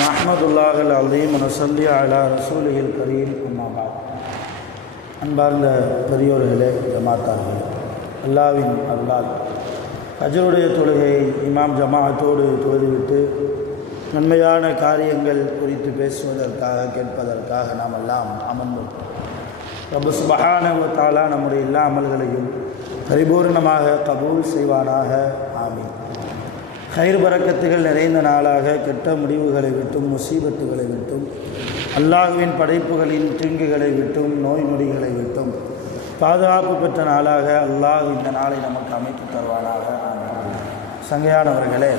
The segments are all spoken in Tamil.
நஹ்மதுல்லாஹில் அலீம் நஸல்லி அலா ரசூலில் கரீம் அம்மா பாத். அன்பார்ந்த பெரியோர்களே, ஜமாத்தார்களே, அல்லாவின் அருளால் ஃபஜ்ருடைய தொழுகை இமாம் ஜமாஅத்தோடு தொழுதுவிட்டு நன்மையான காரியங்கள் குறித்து பேசுவதற்காக கேட்பதற்காக நாம் எல்லாம் அமர்ந்தோம். ரப்பு சுப்ஹானஹு வ தஆலா நம்முடைய எல்லா அமல்களையும் பரிபூர்ணமாக கபூல் செய்வானாக. ஆமீன். கயிறு பரக்கத்துகள் நிறைந்த நாளாக கெட்ட முடிவுகளை விட்டும் முசீபத்துகளை விட்டும் அல்லாஹ்வின் படைப்புகளின் தீங்குகளை விட்டும் நோய் நொடிகளை விட்டும் பாதுகாப்பு பெற்ற நாளாக அல்லாஹ் இந்த நாளை நமக்கு அமைத்து தருவானாக. சங்கையானவர்களே,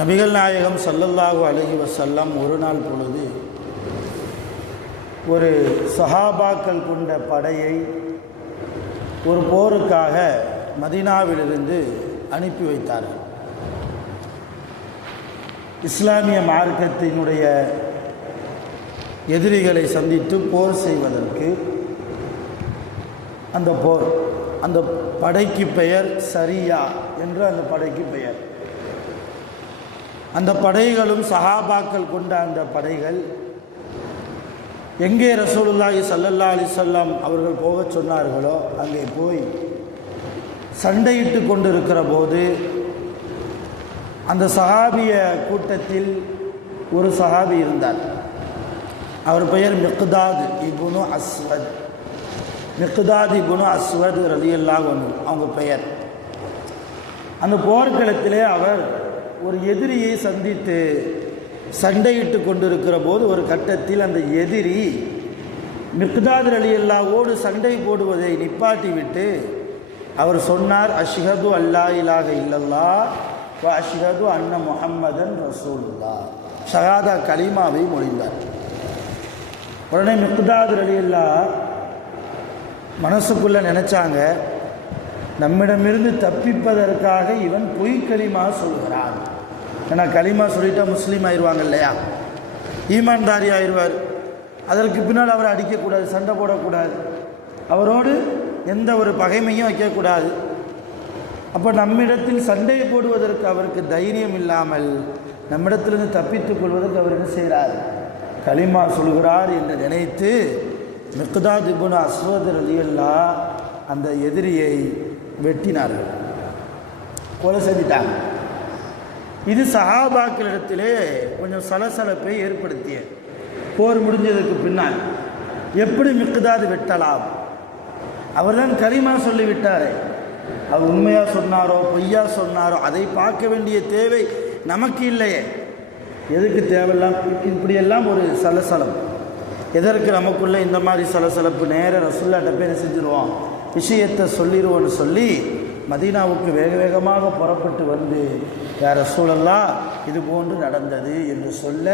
நபிகள் நாயகம் ஸல்லல்லாஹு அலைஹி வஸல்லம் ஒரு நாள் பொழுது ஒரு சஹாபாக்கள் கொண்ட படையை ஒரு போருக்காக மதீனாவிலிருந்து அனுப்பி வைத்தார்கள். இஸ்லாமிய மார்க்கத்தினுடைய எதிரிகளை சந்தித்து போர் செய்வதற்கு அந்த படைக்கு பெயர் சரியா என்று அந்த படைக்கு பெயர். அந்த படைகளும் சஹாபாக்கள் கொண்ட அந்த படைகள் எங்கே ரசூலுல்லாஹி ஸல்லல்லாஹு அலைஹி வஸல்லம் அவர்கள் போகச் சொன்னார்களோ அங்கே போய் சண்டையிட்டு கொண்டிருக்கிற போது அந்த சஹாபிய கூட்டத்தில் ஒரு சஹாபி இருந்தார். அவர் பெயர் மிக்தாத் இப்னு அஸ்வத் ரலியல்லாஹு அன்ஹு அவங்க பெயர். அந்த போர்க்களத்திலே அவர் ஒரு எதிரியை சந்தித்து சண்டையிட்டு கொண்டிருக்கிற போது ஒரு கட்டத்தில் அந்த எதிரி மிக்தாத் ரலியல்லாஹுவோடு சண்டை போடுவதை நிப்பாட்டி விட்டு அவர் சொன்னார், அஷ்ஹது அல்லா இலாஹ இல்லல்லாஹ் வ அஷ்ஹது அன்ன முஹம்மதன் ரசூலுல்லாஹ். ஷஹாதா கலிமாவை மொழிந்தார். உடனே மிக்தாத் ரலியல்லாஹு மனசுக்குள்ளே நினச்சாங்க, நம்மிடமிருந்து தப்பிப்பதற்காக இவன் பொய் கலிமா சொல்கிறான். ஏன்னா கலிமா சொல்லிட்டா முஸ்லீம் ஆயிடுவாங்க இல்லையா, ஈமான்தாரி ஆயிடுவார். அதற்கு பின்னால் அவரை அடிக்கக்கூடாது, சண்டை போடக்கூடாது, அவரோடு எந்த ஒரு பகைமையும் வைக்கக்கூடாது. அப்போ நம்மிடத்தில் சண்டை போடுவதற்கு அவருக்கு தைரியம் இல்லாமல் நம்மிடத்திலிருந்து தப்பித்துக் கொள்வதற்கு அவர் என்ன செய்கிறார், கலிமா சொல்கிறார் என்று நினைத்து மிக்தாத் இப்னு அஸ்வத் ரலியல்லாஹு அந்த எதிரியை வெட்டினார்கள், கொலை செஞ்சிட்டாங்க. இது சஹாபாக்களிடத்திலே கொஞ்சம் சலசலப்பை ஏற்படுத்திய. போர் முடிஞ்சதுக்கு பின்னால் எப்படி மிக்தாத் வெட்டலாம், அவர்தான் கலிமா சொல்லிவிட்டாரே, அவர் உண்மையாக சொன்னாரோ பொய்யா சொன்னாரோ அதை பார்க்க வேண்டிய தேவை நமக்கு இல்லையே, எதுக்கு தேவையில்லாம் இப்படியெல்லாம் ஒரு சலசலம். எதற்கு நமக்குள்ளே இந்த மாதிரி சலசலப்பு? நேர ரசூலுல்லாஹ்ட்ட போய் என்ன செஞ்சிருவோம், விஷயத்தை சொல்லிடுவோன்னு சொல்லி மதீனாவுக்கு வேக வேகமாக புறப்பட்டு வந்து, யா ரசூலல்லாஹ் இது போன்று நடந்தது என்று சொல்ல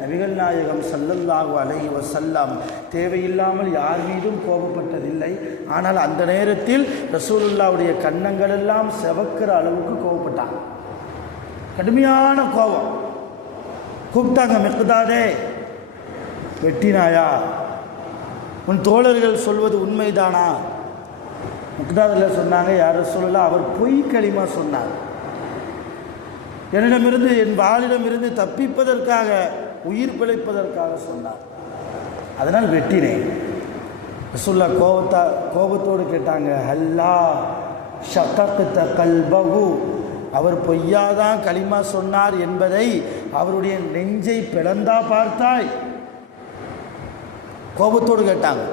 நபிகள் நாயகம் ஸல்லல்லாஹு அலைஹி வஸல்லம் தேவையில்லாமல் யார் மீதும் கோபப்பட்டதில்லை. ஆனால் அந்த நேரத்தில் ரசூலுல்லாஹ்வுடைய கன்னங்கள் எல்லாம் செவக்கிற அளவுக்கு கோபப்பட்டாங்க, கடுமையான கோபம். கூப்பிட்டாங்க, மிக்தாதே வெட்டினாயா, உன் தோழர்கள் சொல்வது உண்மைதானா? மிக்தாதில் சொன்னாங்க, யார் ரசூலுல்லாஹ் அவர் பொய் கலிமா சொன்னார், என்னிடமிருந்து என் வாளிடமிருந்து தப்பிப்பதற்காக உயிர் பிழைப்பதற்காக சொன்னார், அதனால் வெட்டினேன். ரசூலுல்லாஹ் கோபத்தோடு கேட்டாங்க, ஹல்லா ஷகக்த கல்பஹு, அவர் பொய்யாதான் கலிமா சொன்னார் என்பதை அவருடைய நெஞ்சை பிளந்தா பார்த்தாய்? கோபத்தோடு கேட்டாங்க,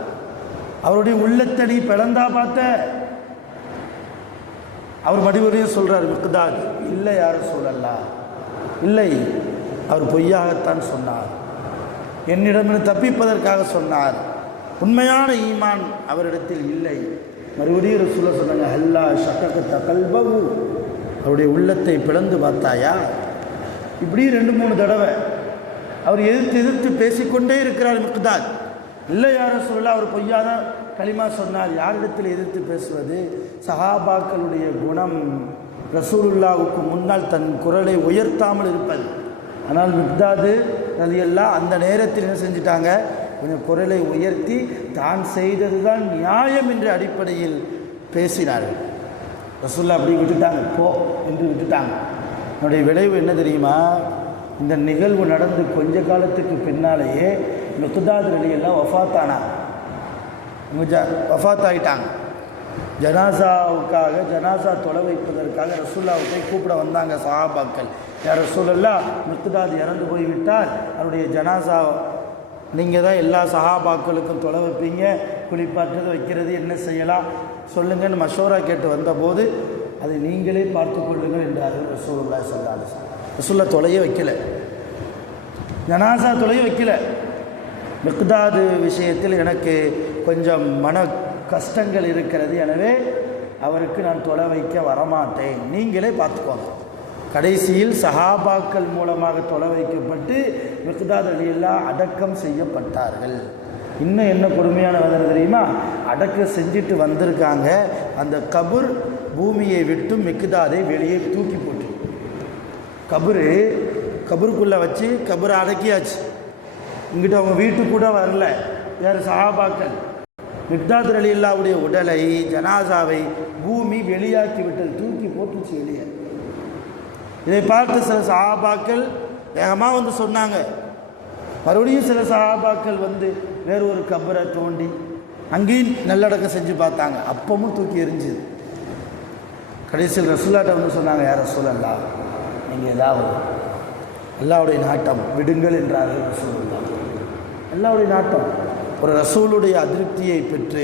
அவருடைய உள்ளத்தடி பிளந்தா பார்த்த? அவர் மறுபடியும் சொல்றார், மிக்தாத் இல்லை யா ரசூலல்லாஹ், இல்லை, அவர் பொய்யாகத்தான் சொன்னார், என்னிடமிருந்து தப்பிப்பதற்காக சொன்னார், உண்மையான ஈமான் அவரிடத்தில் இல்லை. மறுபடியும் ரசூலுல்லாஹ் சொன்னாங்க, ஹல்லா ஷகக்த கல்பஹு, அவருடைய உள்ளத்தை பிளந்து பார்த்தாயா? இப்படி 2-3 தடவை அவர் எதிர்த்து பேசிக்கொண்டே இருக்கிறார் மிக்தாத். இல்லை யா ரசூலுல்லாஹ் அவர் பொய்யாதான் கலிமா சொன்னார். யாரிடத்தில் எதிர்த்து பேசுவது? சஹாபாக்களுடைய குணம் ரசூலுல்லாஹ்வுக்கு முன்னால் தன் குரலை உயர்த்தாமல் இருப்பது. ஆனால் மிக்தாது ரலியல்லாஹு அந்த நேரத்தில் என்ன செஞ்சிட்டாங்க, கொஞ்சம் குரலை உயர்த்தி தான் செய்தது தான் நியாயம் என்ற அடிப்படையில் பேசினார்கள். ரசூலுல்லாஹ் அப்படி விட்டுட்டாங்க, போ என்று விட்டுட்டாங்க. என்னுடைய விளைவு என்ன தெரியுமா? இந்த நிகழ்வு நடந்து கொஞ்ச காலத்துக்கு பின்னாலேயே மிக்தாத் ரலியல்லாஹு வஃபாத்தானாங்க. வஃபாத் ஆகிட்டாங்க. ஜனாசாவுக்காக, ஜனாசா தொலை வைப்பதற்காக ரசூலுல்லாஹ்வை கூப்பிட வந்தாங்க சஹாபாக்கள். யார் ரசூலுல்லாஹ், மிக்தாத் இறந்து போய்விட்டால் அவருடைய ஜனாசா நீங்கள் தான் எல்லா சஹாபாக்களுக்கும் தொலை வைப்பீங்க, குளிப்பாற்றுறது வைக்கிறது என்ன செய்யலாம் சொல்லுங்கன்னு மஷோரா கேட்டு வந்தபோது அதை நீங்களே பார்த்து கொள்ளுங்கள் என்றார்கள் ரசூலுல்லாஹி ஸல்லல்லாஹு அலைஹி வஸல்லம். ரசூலுல்லாஹ் தொலைய வைக்கல, ஜனாசா தொலைய வைக்கல. மிக்தாது விஷயத்தில் எனக்கு கொஞ்சம் மன கஷ்டங்கள் இருக்கிறது, எனவே அவருக்கு நான் தொலை வைக்க வரமாட்டேன், நீங்களே பார்த்துக்கோங்க. கடைசியில் சஹாபாக்கள் மூலமாக தொலை வைக்கப்பட்டு மிக்தாத் ரலியல்லாஹு அடக்கம் செய்யப்பட்டார்கள். இன்னும் என்ன கொடுமையான வேதனை தெரியுமா? அடக்கம் செஞ்சுட்டு வந்திருக்காங்க, அந்த கபர் பூமியை விட்டு மிக்தாதை வெளியே தூக்கி போட்டு, கபருக்குள்ளே வச்சு கபரை அடக்கியாச்சு. இங்கிட்ட அவங்க வீட்டுக்கு கூட வரல யார் சஹாபாக்கள். மிக்தாத் ரலியல்லாஹுடைய உடலை, ஜனாசாவை பூமி வெளியாக்கி விட்டது, தூக்கி போட்டுச்சு வெளியே. இதை பார்த்து சில சஹாபாக்கள் வேகமாக வந்து சொன்னாங்க. மறுபடியும் சில சஹாபாக்கள் வந்து வேறு ஒரு கபரை தோண்டி அங்கேயும் நல்லடக்கம் செஞ்சு பார்த்தாங்க, அப்பவும் தூக்கி எரிஞ்சுது. கடைசியில் ரசூலுல்லாஹ்ட்ட வந்து சொன்னாங்க, யார் ரசூலல்லாஹ், நீங்கள் ஏதாவது அல்லாஹ்வுடைய நாட்டம் விடுங்கள் என்றார்கள் ரசூலுல்லாஹ். அல்லாஹ்வுடைய நாட்டம். ஒரு ரசூலுடைய அதிருப்தியை பெற்று,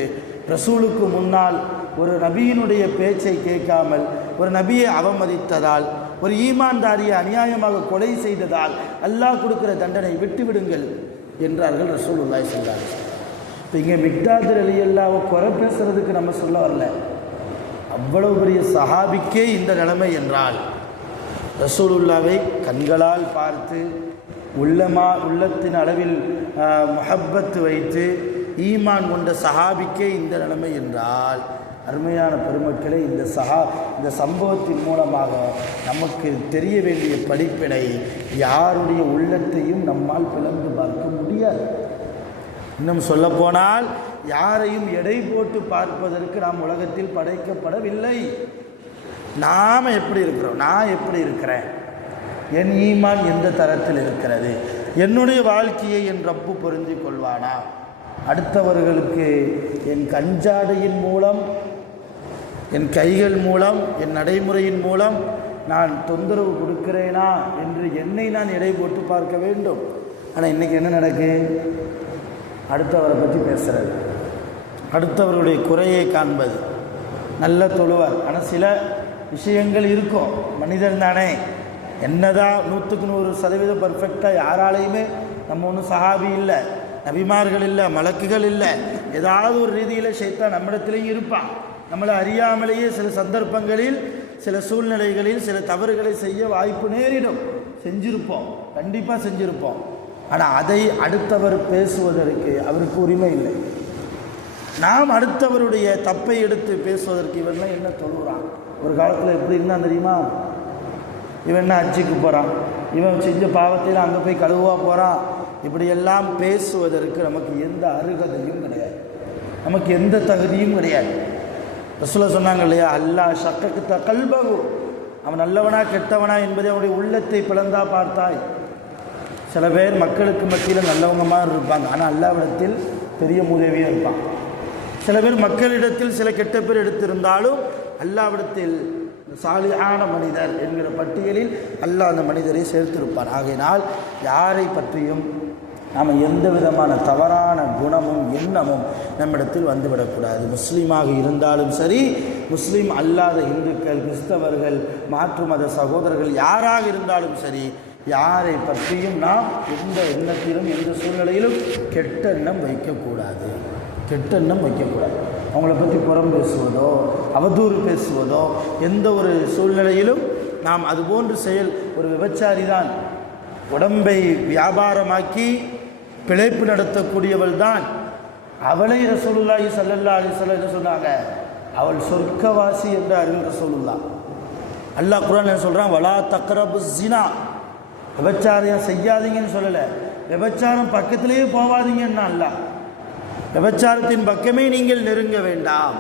ரசூலுக்கு முன்னால் ஒரு நபியினுடைய பேச்சை கேட்காமல், ஒரு நபியை அவமதித்ததால், ஒரு ஈமான்தாரியை அநியாயமாக கொலை செய்ததால் அல்லாஹ் கொடுக்கிற தண்டனை விட்டுவிடுங்கள் என்றார்கள் ரசூலுல்லாஹி ஸல்லல்லாஹு அலைஹி வஸல்லம். இப்போ இங்கே மிக்தாத் ரலியல்லாஹு குறை பேசுறதுக்கு நம்ம சொல்ல வரல. அவ்வளவு பெரிய சஹாபிக்கே இந்த நிலைமை என்றால், ரசூலுல்லாவை கண்களால் பார்த்து உள்ளத்தின் அளவில் முஹப்பத்து வைத்து ஈமான் கொண்ட சஹாபிக்கே இந்த நிலைமை என்றால், அருமையான பெருமக்களே, இந்த சம்பவத்தின் மூலமாக நமக்கு தெரிய வேண்டிய படிப்பினை, யாருடைய உள்ளத்தையும் நம்மால் பிளந்து பார்க்க முடியாது. இன்னும் சொல்லப்போனால் யாரையும் எடை போட்டு பார்ப்பதற்கு நாம் உலகத்தில் படைக்கப்படவில்லை. நாம் எப்படி இருக்கிறோம், நான் எப்படி இருக்கிறேன், என் ஈமான் எந்த தரத்தில் இருக்கிறது, என்னுடைய வாழ்க்கையை என் ரப்பு பொருந்தி கொள்வானா, அடுத்தவர்களுக்கு என் கஞ்சாடையின் மூலம், என் கைகள் மூலம், என் நடைமுறையின் மூலம் நான் தொந்தரவு கொடுக்கிறேனா என்று என்னை நான் எடை போட்டு பார்க்க வேண்டும். ஆனால் இன்றைக்கி என்ன நடக்கு? அடுத்தவரை பற்றி பேசுகிறது, அடுத்தவர்களுடைய குறையை காண்பது. நல்ல தொழுவார், ஆனால் சில விஷயங்கள் இருக்கும், மனிதன் தானே, என்னதான் 100க்கு 100% பர்ஃபெக்டாக யாராலையுமே நம்ம ஒன்றும் சஹாபி இல்லை, நபிமார்கள் இல்லை, மலக்குகள் இல்லை, ஏதாவது ஒரு ரீதியில் ஷைத்தான் நம்மிடத்திலேயும் இருப்பான். நம்மளை அறியாமலேயே சில சந்தர்ப்பங்களில், சில சூழ்நிலைகளில் சில தவறுகளை செய்ய வாய்ப்பு நேரிடும். செஞ்சிருப்போம், கண்டிப்பாக செஞ்சுருப்போம். ஆனால் அதை அடுத்தவர் பேசுவதற்கு அவருக்கு உரிமை இல்லை. நாம் அடுத்தவருடைய தப்பை எடுத்து பேசுவதற்கு இவன்லாம் என்ன தொழுகிறான். ஒரு காலத்தில் எப்படி இருந்தால் தெரியுமா? இவன் என்ன அஜிக்கு போகிறான், இவன் செஞ்ச பாவத்தில் அங்கே போய் கழுவா போகிறான், இப்படியெல்லாம் பேசுவதற்கு நமக்கு எந்த அருகதையும் கிடையாது, நமக்கு எந்த தகுதியும் கிடையாது. ரசூலுல்லாஹ் சொன்னாங்க இல்லையா, அல்லாஹ் ஷக்கக்கு கல்பகு, அவன் நல்லவனா கெட்டவனா என்பதை அவனுடைய உள்ளத்தை பிளந்தா பார்த்தாய். சில பேர் மக்களுக்கு மத்தியில் நல்லவங்க மாதிரி இருப்பாங்க, ஆனால் அல்லாஹ்விடத்தில் பெரிய உதவியாக இருப்பான். சில பேர் மக்களிடத்தில் சில கெட்ட பேர் எடுத்திருந்தாலும் அல்லாஹ்விடத்தில் சாலிஹான மனிதர் என்கிற பட்டியலில் அல்லாஹ் அந்த மனிதரை சேர்த்திருப்பார். ஆகையினால் யாரை பற்றியும் நாம் எந்த விதமான தவறான குணமும் எண்ணமும் நம்மிடத்தில் வந்துவிடக்கூடாது. முஸ்லீமாக இருந்தாலும் சரி, முஸ்லீம் அல்லாத இந்துக்கள், கிறிஸ்தவர்கள், மாற்று மத சகோதரர்கள் யாராக இருந்தாலும் சரி, யாரை பற்றியும் நாம் எந்த எண்ணத்திலும் எந்த சூழ்நிலையிலும் கெட்ட எண்ணம் வைக்கக்கூடாது, கெட்ட எண்ணம் வைக்கக்கூடாது. அவங்கள பற்றி புறம் பேசுவதோ அவதூறு பேசுவதோ எந்த ஒரு சூழ்நிலையிலும் நாம் அதுபோன்று செயல். ஒரு விபச்சாரி தான் உடம்பை வியாபாரமாக்கி பிழைப்பு நடத்தக்கூடியவள் தான். அவளை ரசூலுல்லாஹி ஸல்லல்லாஹு அலைஹி வஸல்லம் என்ன சொன்னாங்க? அவள் சொர்க்கவாசி என்றார்கள் ரசூலுல்லாஹ். அல்லாஹ் குர்ஆன் என்ன சொல்கிறான்? வலா தக்ரபு ஸினா, விபச்சாரம் செய்யாதீங்கன்னு சொல்லலை, விபச்சாரம் பக்கத்திலேயே போவாதீங்கன்னா அல்லாஹ். விபச்சாரத்தின் பக்கமே நீங்கள் நெருங்க வேண்டாம்.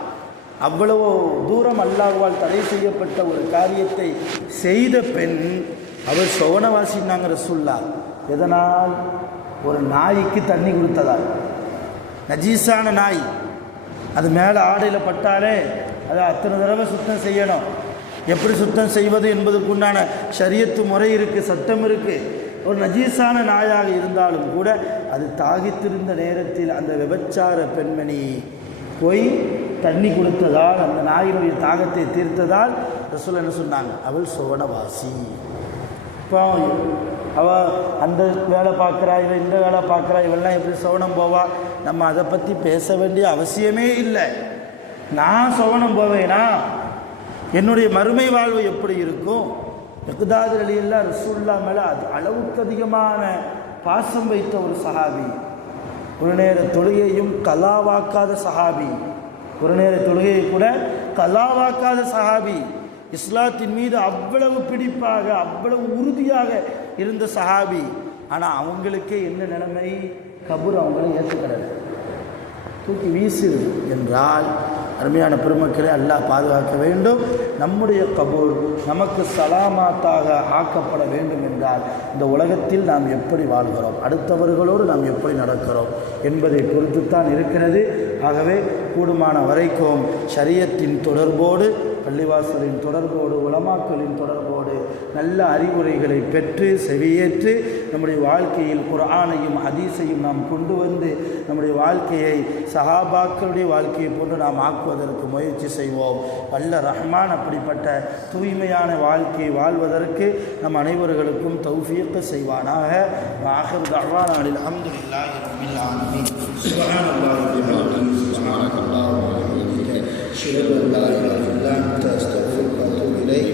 அவ்வளவு தூரம் அல்லாஹ்வால் தடை செய்யப்பட்ட ஒரு காரியத்தை செய்த பெண் அவர் சொவனவாசின்னாங்க ரசூல்லா. எதனால்? ஒரு நாய்க்கு தண்ணி கொடுத்ததால். நஜீஸான நாய் அது மேலே ஆடையில் பட்டாலே அதை அத்தனை தடவை சுத்தம் செய்யணும். எப்படி சுத்தம் செய்வது என்பதற்குண்டான ஷரியத்து முறை இருக்குது, சட்டம் இருக்குது. ஒரு நஜீஸான நாயாக இருந்தாலும் கூட அது தாகித்திருந்த நேரத்தில் அந்த விபச்சார பெண்மணி போய் தண்ணி கொடுத்ததால், அந்த நாயினுடைய தாகத்தை தீர்த்ததால் ரசூல் என்ன சொன்னாங்க? அவள் சுவனவாசி. இப்போ அவள் அந்த வேலை பார்க்குறா, இவன் இந்த வேலை பார்க்குறா, இவெல்லாம் எப்படி சவனம் போவா? நம்ம அதை பற்றி பேச வேண்டிய அவசியமே இல்லை. நான் சவனம் போவேனா? என்னுடைய மறுமை வாழ்வு எப்படி இருக்கும்? மிக்தாத் ரலியல்லாஹு ரசூலுல்லாஹ் மேலே அது அளவுக்கு அதிகமான பாசம் வைத்த ஒரு சஹாபி. ஒரு நேர தொழுகையும் கலாவாக்காத சஹாபி. ஒரு நேர தொழுகையை கூட கலாவாக்காத சஹாபி. இஸ்லாத்தின் மீது அவ்வளவு பிடிப்பாக, அவ்வளவு உறுதியாக இருந்த சஹாபி. ஆனால் அவங்களுக்கே என்ன நிலைமை? கபூர் அவங்கள ஏற்றுக்கிறார், தூக்கி வீசுது என்றால், அருமையான பெருமக்களை அல்லாஹ் பாதுகாக்க வேண்டும். நம்முடைய கபூர் நமக்கு சலாமாத்தாக ஆக்கப்பட வேண்டும் என்றால் இந்த உலகத்தில் நாம் எப்படி வாழ்கிறோம், அடுத்தவர்களோடு நாம் எப்படி நடக்கிறோம் என்பதை பொறுத்துத்தான் இருக்கிறது. ஆகவே கூடுமான வரைக்கும் ஷரியத்தின் தொடர்போடு, பள்ளிவாசலின் தொடர்போடு, உலமாக்களின் தொடர்போடு நல்ல அறிவுரைகளை பெற்று செவியேற்று நம்முடைய வாழ்க்கையில் குர்ஆனையும் ஹதீஸையும் நாம் கொண்டு வந்து நம்முடைய வாழ்க்கையை சஹாபாக்களுடைய வாழ்க்கையை போன்று நாம் ஆக்குவதற்கு முயற்சி செய்வோம். வல்ல ரஹ்மான் அப்படிப்பட்ட தூய்மையான வாழ்க்கையை வாழ்வதற்கு நம் அனைவர்களுக்கும் தௌஃபீக் செய்வானாக. ஆகிர் தஅவானா அல்ஹம்துலில்லாஹி ரப்பில் ஆலமீன். சுப்ஹானல்லாஹி வ பிஹம்திஹி சுப்ஹானல்லாஹி வ பிஹம்திஹி அஷ்ஹது அன் லா இலாஹா இல்லா அன்த அஸ்தக்ஃபிருக வ அத்தூபு இலைக்.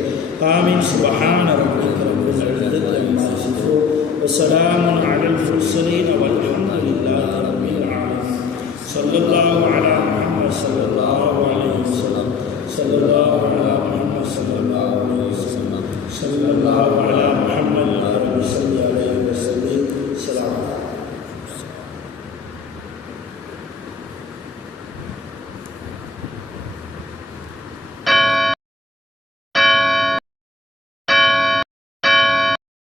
ஆமீன். சுப்ஹான ரப்பிக ரப்பில் இஸ்ஸத்தி அம்மா யசிஃபூன் வ ஸலாமுன் அலல் முர்ஸலீன் வல்ஹம்துலில்லாஹி ரப்பில் ஆலமீன். ஸல்லல்லாஹு அலா முஹம்மத் ஸல்லல்லாஹு அலைஹி வஸல்லம். ஸல்லல்லாஹு அலா முஹம்மத் ஸல்லல்லாஹு அலைஹி வஸல்லம். ஸல்லல்லாஹு